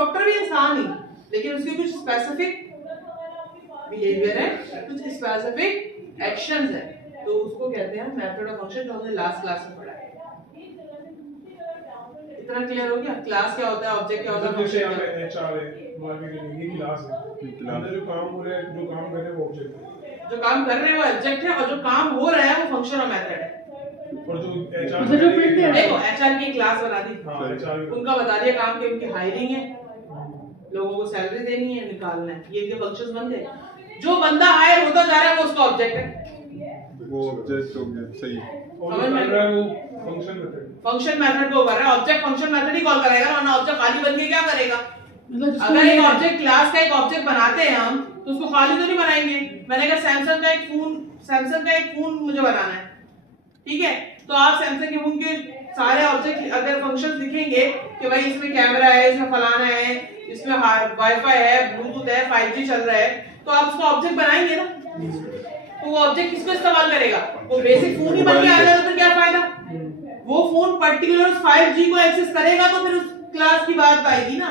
Doctor भी इंसान ही, लेकिन उसकी कुछ स्पेसिफिक बिहेवियर है, कुछ स्पेसिफिक एक्शंस है, तो उसको कहते हैं मेथड ऑफ फंक्शन, जो हमने लास्ट क्लास में पढ़ा है। इतना क्लियर हो गया? क्लास क्या होता है, ऑब्जेक्ट क्या होता है, फंक्शन क्या होता है। एचआर है, ये क्लास है, हमने जो काम हो रहा है, जो काम कर रहे हैं वो ऑब्जेक्ट है, जो काम कर रहे हैं वो ऑब्जेक्ट है, और जो काम हो रहा है वो फंक्शन और मेथड है। और जो एचआर देखो एचआर की क्लास बना दी, एचआर उनका बता दिया काम की, उनकी हायरिंग है, लोगों को सैलरी देनी है, निकालना है, ये के फंक्शंस बन गए। जो बंदा हायर होता जा रहा है वो उसका ऑब्जेक्ट है, वो ऑब्जेक्ट हो गया, सही। समझ में आ रहा है, वो फंक्शन मेथड, फंक्शन मेथड को कर रहा है, ऑब्जेक्ट फंक्शन मेथड ही कॉल करेगा, वरना ऑब्जेक्ट खाली बन के क्या करेगा। अगर एक ऑब्जेक्ट क्लास का एक ऑब्जेक्ट बनाते हैं हम, तो उसको खाली तो नहीं बनाएंगे। मैंने कहा सैमसंग का एक फोन मुझे बनाना है, ठीक है, तो आप सैमसंग के फोन के सारे ऑब्जेक्ट अगर फंक्शंस लिखेंगे कि भाई इसमें कैमरा है, इसमें फलाना है, इसमें वाईफाई है, ब्लूटूथ है, 5G चल रहा है, तो आप उसको ऑब्जेक्ट बनाएंगे ना। तो वो ऑब्जेक्ट किसको इस्तेमाल करेगा, वो बेसिक फोन ही बन के आ जाएगा, तो क्या फायदा। वो फोन पर्टिकुलर 5G को एक्सेस करेगा तो फिर उस क्लास की बात आएगी ना।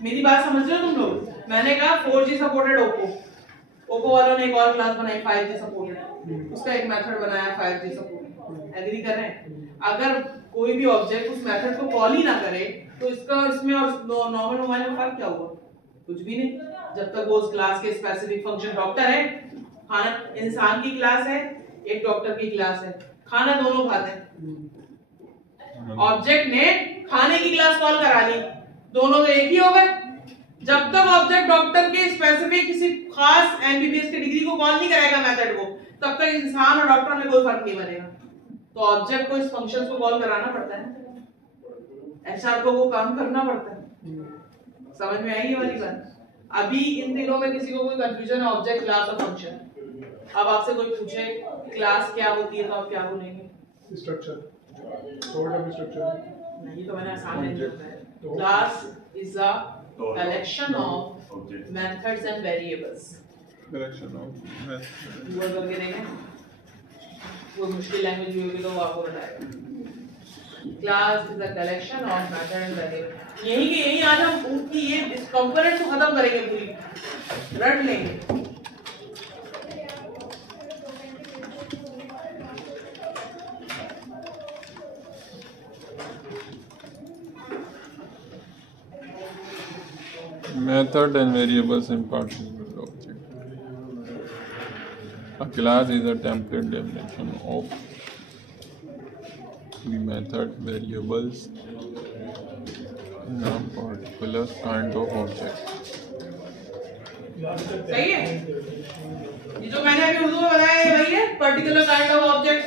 मेरी बात समझ रहे हो तुम लोग? मैंने कहा 4G सपोर्टेड ओप्पो वालों ने एक और क्लास बनाई 5G सपोर्टेड, उसका एक मेथड बनाया 5G सपोर्टेड। एग्री कर रहे हैं? अगर कोई भी ऑब्जेक्ट उस मेथड को कॉल ही ना करे तो इसमें और नॉर्मल मोबाइल में फर्क क्या हुआ? कुछ भी नहीं, जब तक वो उस क्लास के स्पेसिफिक फंक्शन डॉक्टर है, खाना इंसान की क्लास है, एक डॉक्टर की क्लास है, खाना दोनों खाते हैं। ऑब्जेक्ट ने खाने की क्लास कॉल करा ली, दोनों तो एक ही हो गए। जब तक ऑब्जेक्ट डॉक्टर के स्पेसिफिक किसी खास एमबीबीएस की डिग्री को कॉल नहीं करेगा मेथड को, तब तक इंसान और डॉक्टर में कोई फर्क नहीं बनेगा। तो ऑब्जेक्ट को इस फंक्शन को कॉल कराना पड़ता है, एचआर को वो काम करना पड़ता है। समझ में आई ये वाली बात? अभी इन दिनों में किसी को कोई कंफ्यूजन है ऑब्जेक्ट, क्लास और फंक्शन? अब आपसे कोई पूछे क्लास क्या होती है तो आप क्या बोलेंगे? Structure, sort of structure. नहीं, तो मैंने आसान नहीं बोला है। Class is a collection of methods and variables. Collection of methods. Word करके देंगे, वो मुश्किल लैंग्वेज भी होगी तो वो आपको बताएगा। Class is a collection of method and variable. यही आज हम उनकी ये कंपोनेंट को खत्म करेंगे, पूरी रट लेंगे। Method and variables in particular object. A class is a template definition of the method variables in a particular kind of object. सही है? ये जो मैंने अभी उर्दू में बताया है वही है, पर्टिकुलर काइंड ऑफ ऑब्जेक्ट।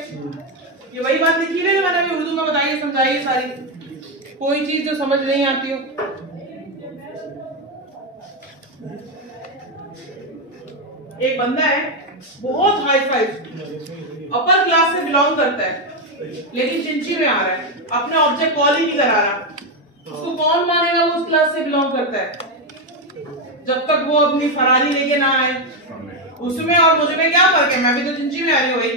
ये वही बात लिखी है मैंने अभी उर्दू में बताई है, समझाई है सारी। कोई चीज जो समझ नहीं आती हो, एक बंदा है बहुत हाई फाइव अपर क्लास से बिलोंग करता है, लेकिन चिंची में आ रहा है, अपने ऑब्जेक्ट कॉल ही नहीं करा रहा, उसको कौन मानेगा वो उस क्लास से बिलोंग करता है? जब तक वो अपनी फरारी लेके ना आए। उसमें और मुझ में क्या फर्क है? मैं भी तो चिंची में आ रही हूँ भाई,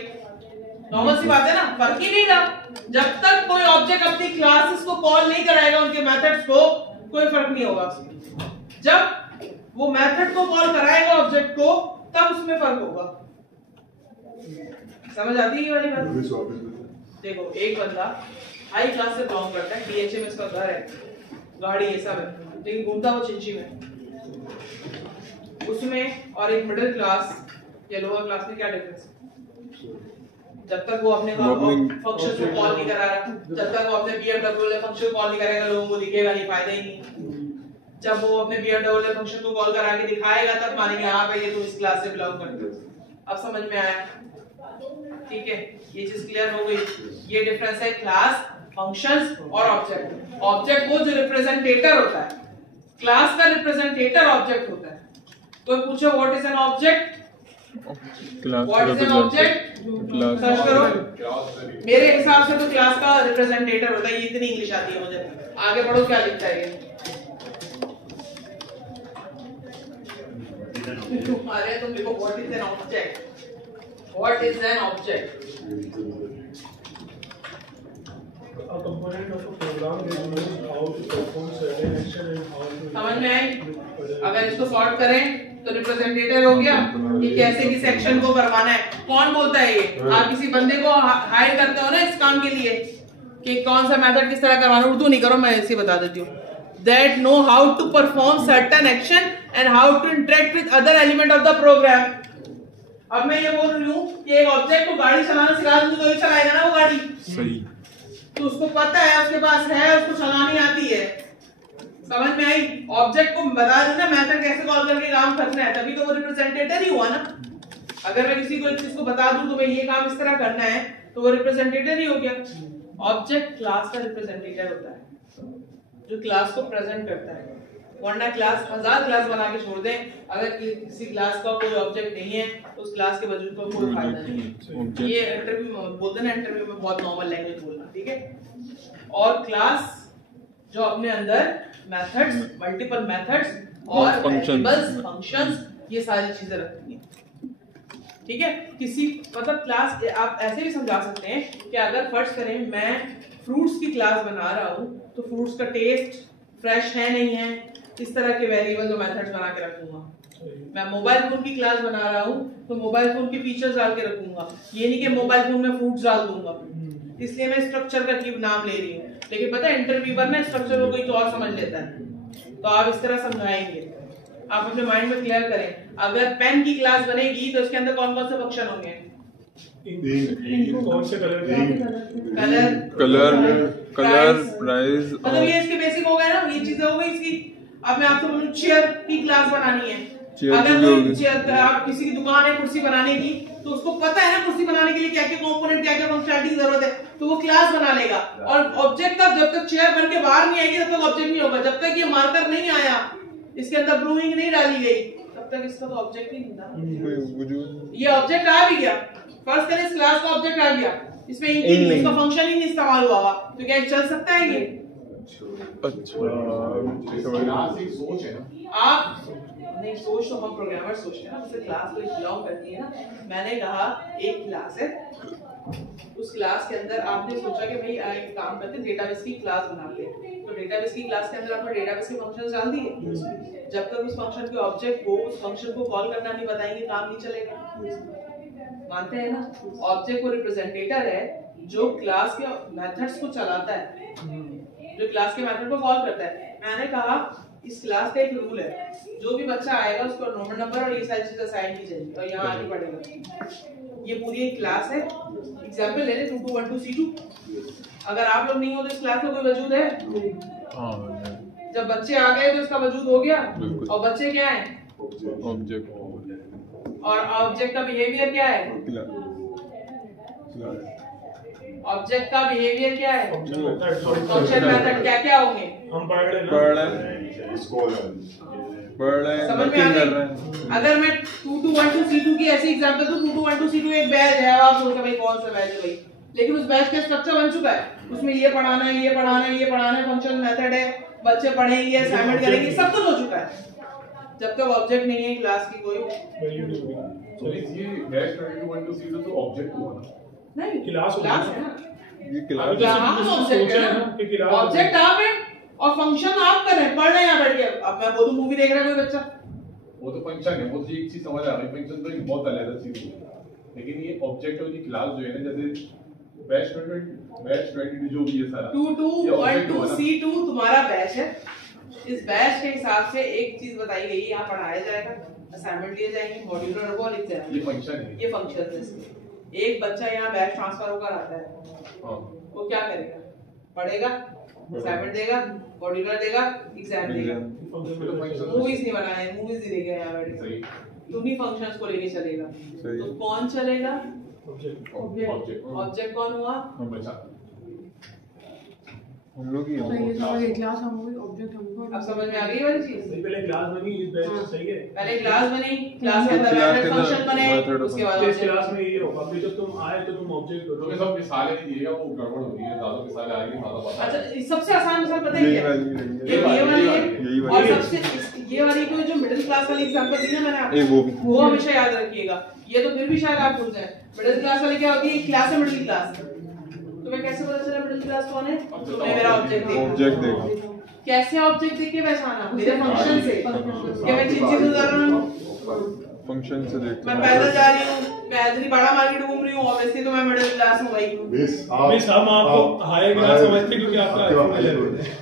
नॉर्मल सी बात है ना, फर्क ही नहीं रहा। जब तक कोई ऑब्जेक्ट अपनी क्लासेस को कॉल नहीं कराएगा, उनके मेथड्स को, कोई फर्क नहीं होगा। जब वो मेथड को कॉल कराएगा ऑब्जेक्ट को, तब उसमें फर्क होगा। समझ आती है ये वाली बात? देखो एक बंदा हाई क्लास से बिलोंग करता है, डीएचए में इसका घर है, गाड़ी ये सब है, लेकिन घूमता वो चिंची में। उसमें और एक मिडिल क्लास या लोअर क्लास में क्या डिफरेंस है? जब तक वो अपने फंक्शन को कॉल नहीं करा रहा, जब तक वो अपने बीएमडब्ल्यू फंक्शन को कॉल नहीं करेगा, लोगों को दिखेगा नहीं, फायदा ही नहीं। जब वो अपने बीएमडब्ल्यू फंक्शन को कॉल करा के दिखाएगा, तब मानेंगे हाँ भाई ये तो इस क्लास से बिलोंग करते हो। अब समझ में आया? ठीक है, ये चीज क्लियर हो गई। ये डिफरेंस है क्लास, फंक्शंस और ऑब्जेक्ट। ऑब्जेक्ट वो जो रिप्रेजेंटेटर होता है, क्लास का रिप्रेजेंटेटर ऑब्जेक्ट होता है। तो पूछो what is an object? What is an object? Search करो। मेरे हिसाब से तो क्लास का रिप्रेजेंटेटर होता है। ये इतनी इंग्लिश आती है मुझे। आगे बढ़ो, क्या लिखता है ये? अरे तुम लिखो what is an object. What is an object? A component of a program is used how to perform certain action and how to समझ में आई? अगर इसको सॉर्ट करें तो रिप्रेजेंटेटिव हो गया कि कैसे की सेक्शन को करवाना है। कौन बोलता है ये? आप किसी बंदे को हायर करते हो ना इस काम के लिए कि कौन सा मेथड किस तरह करवाना। उर्दू नहीं करो, मैं ऐसे बता देती हूँ। That know how to perform certain action and how to interact with other element of the program। अब मैं ये बोल रही हूँ कि एक ऑब्जेक्ट को गाड़ी चलाना सिखा दूंगी तो ही चलाएगा ना वो गाड़ी। सही। तो उसको पता है, उसके पास है, उसको चलानी आती है। समझ में आई? ऑब्जेक्ट को बता दूं ना मेथड कैसे कॉल करके काम करना है, तभी तो वो रिप्रेजेंटेटिव ही हुआ ना। अगर मैं किसी को एक चीज को बता दूं तो भाई ये काम इस तरह करना है तो वो रिप्रेजेंटेटिव ही हो गया। ऑब्जेक्ट क्लास का रिप्रेजेंटेटिव होता है जो क्लास को प्रेजेंट करता है। वरना क्लास 1000 क्लास बना के छोड़ दें, अगर किसी क्लास का कोई ऑब्जेक्ट नहीं है तो उस क्लास के वजूद का कोई फायदा नहीं। ये इंटरव्यू में बोलते ना, इंटरव्यू में बहुत नॉर्मल लैंग्वेज बोलना, ठीक है। और क्लास जो अपने अंदर मेथड्स, मल्टीपल मेथड्स और वेरिएबल्स, फंक्शंस, ये सारी चीजें रखती हैं, ठीक है। किसी मतलब क्लास आप ऐसे भी समझा सकते हैं कि अगर फर्ज करें मैं फ्रूट्स की क्लास बना रहा हूँ तो फ्रूट्स का टेस्ट फ्रेश है नहीं है, इस तरह के वेरिएबल्स और मेथड्स बना के रखूंगा। मैं मोबाइल फोन की क्लास बना रहा हूँ तो मोबाइल फोन के फीचर्स डाल के रखूंगा। ये नहीं कि मोबाइल फोन में फ्रूट्स डाल दूंगा, इसलिए मैं स्ट्रक्चर का की नाम ले रही हूँ। लेकिन पता है इंटरव्यूअर ना स्ट्रक्चर को कोई और समझ लेता है, तो आप इस तरह समझाएंगे। आप अपने माइंड में क्लियर करें, अगर पेन की क्लास बनेगी तो इसके अंदर कौन कौन से फंक्शन होंगे? कौन से कलर, प्राइस, मतलब ये इसके बेसिक हो गए ना, ये चीजें हो गई इसकी। अब मैं आपको बोलूं चेयर की क्लास बनानी है, अगर कोई चेयर, आप किसी की दुकान है कुर्सी बनाने की, तो उसको पता है ना कुर्सी बनाने के लिए क्या क्या कंपोनेंट, क्या क्या फंक्शनैलिटी की जरूरत है, तो वो क्लास बना लेगा। और ऑब्जेक्ट का जब तक चेयर बन के बाहर नहीं आएगी तब तक ऑब्जेक्ट नहीं होगा। जब तक ये मार्कर नहीं आया, इसके अंदर ब्रूइंग नहीं डाली गई, तब तक इसका तो ऑब्जेक्ट नहीं होता। ये ऑब्जेक्ट आ भी गया, फर्स्ट करें इस क्लास का ऑब्जेक्ट आ गया, इसमें इसका फंक्शन ही नहीं इस्तेमाल हुआ, तो क्या चल सकता है ये? अच्छा, आप नहीं सोच, तो हम प्रोग्रामर सोचते हैं ना, उससे क्लास को बिलोंग करती है ना। मैंने कहा एक क्लास है, उस क्लास के अंदर आपने सोचा कि भाई एक काम करते हैं, डेटाबेस की क्लास बनाते हैं। तो डेटाबेस की क्लास के अंदर आपने डेटाबेस के फंक्शंस डाल दिए। जब तक उस फंक्शन के ऑब्जेक्ट को उस फंक्शन को कॉल करना नहीं बताएंगे, काम नहीं चलेगा। मानते हैं ना? ऑब्जेक्ट को रिप्रेजेंटेटर है जो क्लास के मेथड्स को चलाता है, जो क्लास के मेथड को कॉल करता है। मैंने कहा इस क्लास का एक रूल है, जो भी बच्चा आएगा उसको रोल नंबर और ये सारी चीजें असाइन की जाएगी और यहाँ आगे पढ़ेगा। ये पूरी एक क्लास है। एग्जांपल ले लें 2 2 1 2 C2। अगर आप लोग नहीं हो तो इस क्लास का कोई वजूद है? जब बच्चे आ गए तो इसका वजूद हो गया। और बच्चे क्या है? ऑब्जेक्ट। और ऑब्जेक्ट का बिहेवियर क्या है? ऑब्जेक्ट का बिहेवियर क्या है? फंक्शन मेथड क्या क्या होंगे? हम पढ़ रहे समझ में आ गई? अगर मैं 2 2 1 2 C2 की ऐसी एग्जांपल दूं, 2 2 1 2 C2 एक बैच है, आप सोचो भाई कौन सा बैच है भाई, लेकिन उस बैच का स्ट्रक्चर बन चुका है, उसमें ये पढ़ाना है, ये पढ़ाना है, ये पढ़ाना है, फंक्शन मेथड है, बच्चे पढ़ेंगे, असाइनमेंट करेंगे, सब कुछ हो चुका है। जब तक ऑब्जेक्ट नहीं है क्लास की कोई ये बैच 22 1 2 C2 तो ऑब्जेक्ट हुआ ना? नहीं, क्लास है ना। ये क्लास ऑब्जेक्ट है ना, ऑब्जेक्ट आप है और फंक्शन आप कर रहे हैं, पढ़ रहे हैं यहाँ बैठ के। अब मैं बोलूं मूवी देख रहा है कोई बच्चा, वो तो फंक्शन है, वो तो एक चीज समझ आ रही है, फंक्शन तो एक बहुत अलग चीज है। लेकिन ये ऑब्जेक्ट और ये क्लास जो है ना, जैसे बैच 22 जो भी है सारा 2 2 1 2 C2 तुम्हारा बैच है। इस बैच के हिसाब से एक चीज बताई गई है, यहाँ पढ़ाया जाएगा, असाइनमेंट लिए जाएंगे, मॉड्यूलर होगा, लिख जाएंगे। ये फंक्शन है, ये फंक्शन है इसके। एक बच्चा यहाँ बैच ट्रांसफर होकर आता है, वो क्या करेगा? पढ़ेगा, असाइनमेंट देगा, मॉड्यूलर देगा, एग्जाम देगा। मूवीज नहीं बनाए, मूवीज नहीं देखेगा यहाँ बैठ के, तुम ही फंक्शंस को लेके चलेगा। तो कौन चलेगा? ऑब्जेक्ट कौन हुआ? हम लोग ही क्लास हम ऑब्जेक्ट हमको। अब समझ में आ गई वाली चीज? पहले क्लास बनी, इस बैच सही है। पहले क्लास बनी, क्लास के अंदर फंक्शन बने, उसके बाद इस क्लास में ये होगा, फिर जब तुम आए तो तुम ऑब्जेक्ट हो। तो सब मिसालें दिएगा, वो गड़बड़ होती है, ज्यादा मिसालें आएंगी ज्यादा पता। अच्छा, सबसे आसान मिसाल पता है क्या? ये वाली है, और सबसे ये वाली को जो मिडिल क्लास वाली एग्जांपल दी ना मैंने आपको, वो हमेशा याद रखिएगा। ये तो फिर भी शायद आप भूल जाए। मिडिल क्लास वाली क्या होती है? क्लास है मिडिल क्लास, तुम्हें कैसे पता चला मिडिल क्लास कौन है? तुमने मेरा ऑब्जेक्ट देखा। कैसे ऑब्जेक्ट देख के पहचाना? मेरे फंक्शन से। क्या मैं चीज़ उतार रहा हूँ? फंक्शन से देखते मैं पैदल जा रही हूँ, मैं इतनी बड़ा मार्केट घूम रही हूँ, ऑब्वियसली तो मैं मिडिल क्लास हूँ भाई। मिस हम आपको हाई क्लास समझते क्योंकि आपका आईफोन ले लेते हैं।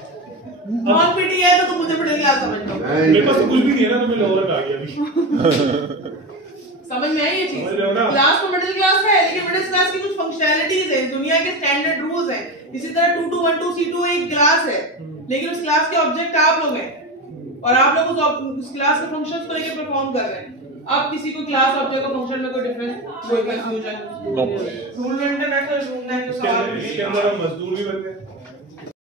नॉन पीटी है तो मुझे मिडिल क्लास समझ लो। मेरे पास तो कुछ भी नहीं है ना, तो मैं लोअर आ गया अभी। समझ में आई ये चीज? समझ रहे हो ना? क्लास तो मिडिल क्लास है, लेकिन मिडिल क्लास की कुछ फंक्शनैलिटीज है, दुनिया के स्टैंडर्ड रूल्स हैं। इसी तरह 2212 C2 एक क्लास है, लेकिन उस क्लास के ऑब्जेक्ट आप लोग हैं और आप लोग उस क्लास के फंक्शंस को लेकर परफॉर्म कर रहे हैं। आप किसी को क्लास ऑब्जेक्ट और फंक्शन में कोई डिफरेंस, कोई कंफ्यूजन? रूल इंटरनेट से ढूंढना है तो सवाल इसके अंदर हम मजदूर भी बनते हैं।